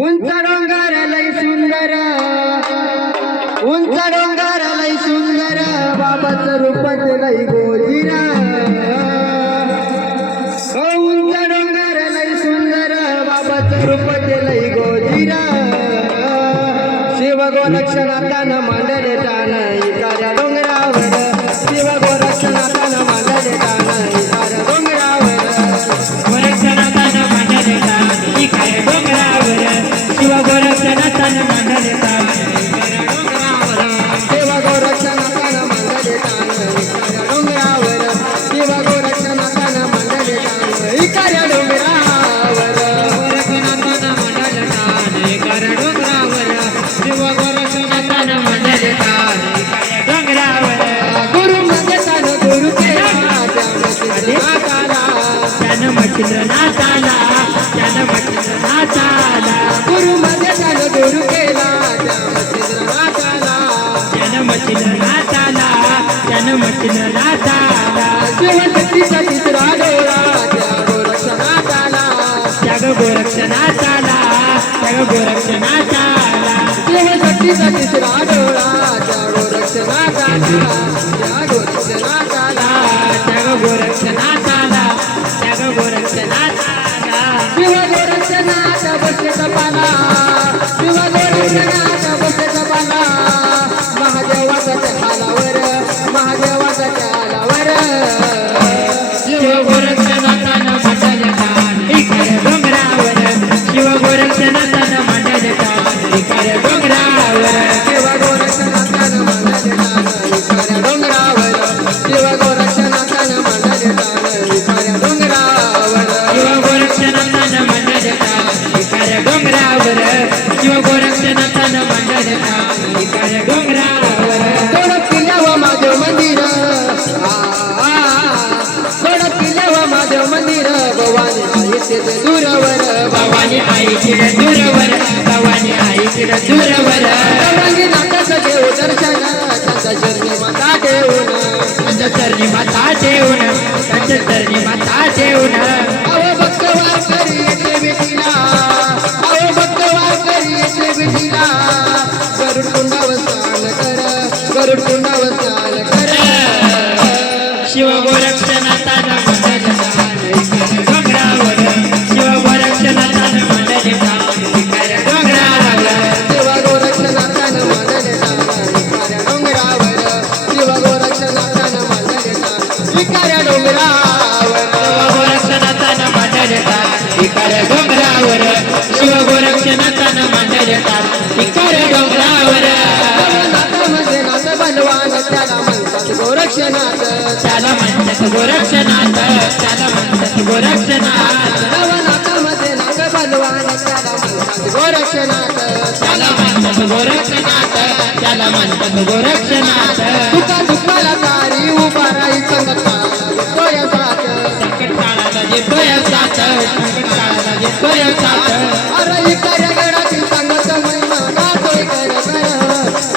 उंच डोंगर लय सुंदर, उंच डोंगर लय सुंदर, बाबाचं रूप लय गोजिरा. उंच डोंगर लय सुंदर, बाबाचं रूप लय गोजिरा. शिव गोरक्षनाथान मांडले टाण इकाऱ्या डोंगरावर, शिव गोरक्षनाथान मांडले टाण इकाऱ्या डोंगरावर. गोरक्षनाथान मांडले टाण इकाऱ्या डोंगरावर, शिव गोरक्षनाथान मांडले टाण इकाऱ्या डोंगरावर. शिव गोरक्षनाथान मांडले टाण इकाऱ्या डोंगरावर, शिव गोरक्षनाथान मांडले टाण इकाऱ्या डोंगरावर. गोरक्षनाथान मांडले टाण इकाऱ्या डोंगरावर, शिव गोरक्षनाथान मांडले टाण इकाऱ्या डोंगरावर. गुरु म्हणजे तान गुरु केला त्यानं मच्छिंद्रनाथाला, त्यानं मच्छिंद्रनाथाला. गुरु म्हणजे तान गुरु केला मच्छिंद्रनाथाला, त्यानं मच्छिंद्रनाथाला, त्यानं मच्छिंद्रनाथाला. शिवशक्तीचा तिसरा डोळा त्या गोरक्षनाथाला, त्याग गोरक्षनाथाला, त्याग गोरक्षनाथाला. शिवशक्तीचा तिसरा डोळा त्या गोरक्षनाथाला, त्या गोरक्षनाथाला. त्याग गोरक्षनाथाला, त्याग गोरक्षनाथाला. शिव गोरक्षनाथ बसले तपाला, शिव गोरक्षनाथ बसले तपाला. महादेवाच्या हालावर, महादेवाच्या हालावर. शिव गोरक्षनाथानं मांडले टाण इकाऱ्या डोंगरावर, शिव गोरक्षनाथानं मांडले टाण इकाऱ्या डोंगरावर. शिव गोरक्षनाथानं मांडले टाण इकाऱ्या डोंगरावर, शिव गोरक्षनाथानं मांडले टाण इकाऱ्या डोंगरावर. शिव गोरक्षनाथानं मांडले टाण इकाऱ्या डोंगरावर, शिव गोरक्षनाथानं मांडले टाण इकाऱ्या डोंगरावर. थोडं पिल्यावर महादेव मंदिर, थोडं पिल्यावर महादेव मंदिर. भवानी आईचे दूरवर, भवानी आईची दूरवर, भवानी आईची दूरवर. भवानी नाथाचं देव दर्शन, त्यांच्या चरणी माता ठेवून, त्यांच्या चरणी माता ठेवून, त्यांच्या चरणी माता ठेवून. अहो भक्त वारकरी येते भेटीला, अहो भक्त वारकरी येते भेटीला. गरुड कुंडावर स्नान कर, गरुड कुंडावर स्नान कर. शिव गोरक्षनाथानं मांडले टाण इकाऱ्या डोंगरावर, शिव गोरक्षनाथानं मांडले टाण इकाऱ्या डोंगरावर. शिव गोरक्षनाथानं मांडले टाण इकाऱ्या डोंगरावर, शिव गोरक्षनाथानं मांडले टाण इकाऱ्या डोंगरावर. गोरक्षनाथानं मांडले टाण इकाऱ्या डोंगरावर, शिव गोरक्षनाथानं मांडले टाण इकाऱ्या डोंगरावर. नाथामध्ये नाथ बलवान, त्याला म्हणतात गोरक्षनाथ, त्याला म्हणतात गोरक्षनाथ, त्याला म्हणतात गोरक्षनाथ. नवनाथामध्ये नाथ बलवान, त्याला म्हणतात गोरक्षनाथ, त्याला म्हणतात गोरक्षनाथ, त्याला म्हणतात गोरक्षनाथ. दुखा दुखाला तारी उभा राही संकट काळाला साथ, संकट काळाला देतोय साथ, संकट काळाला देतोय साथ. अरे इकाऱ्या गडाची सांगत महिमा गातोय कर कर,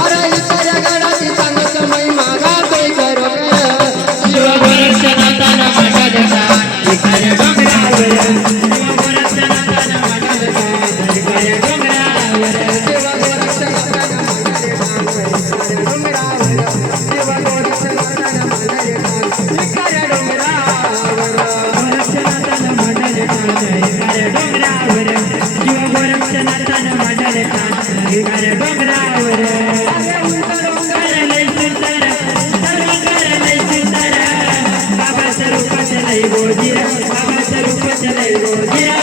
अरे इकाऱ्या गडाची सांगत महिमा गातोय कर कर. शिव गोरक्षनाथानं मांडले टाण इकाऱ्या डोंगरावर, शिव गोरक्षनाथानं मांडले टाण इकाऱ्या डोंगरावर. शिव गोरक्षनाथानं मांडले टाण इकाऱ्या डोंगरावर, शिव गोरक्षनाथानं मांडले टाण इकाऱ्या डोंगरावर. गोरक्षनाथानं मांडले टाण इकाऱ्या डोंगरावर, शिव गोरक्षनाथानं मांडले टाण इकाऱ्या डोंगरावर. अरे उंच डोंगर लय सुंदर, डोंगर लय सुंदर, बाबाचं रूपच लय गोजिरा, बाबाचं रूपच लय गोजिरा.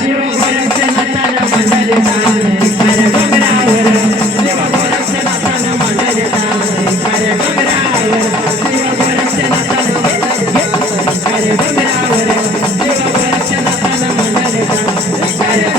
शिव गोरक्षनाथानं मांडले टाण इकाऱ्या डोंगरावर, शिव गोरक्षनाथानं मांडले टाण इकाऱ्या डोंगरावर, शिव गोरक्षनाथानं मांडले टाण इकाऱ्या डोंगरावर, शिव गोरक्षनाथानं मांडले टाण इकाऱ्या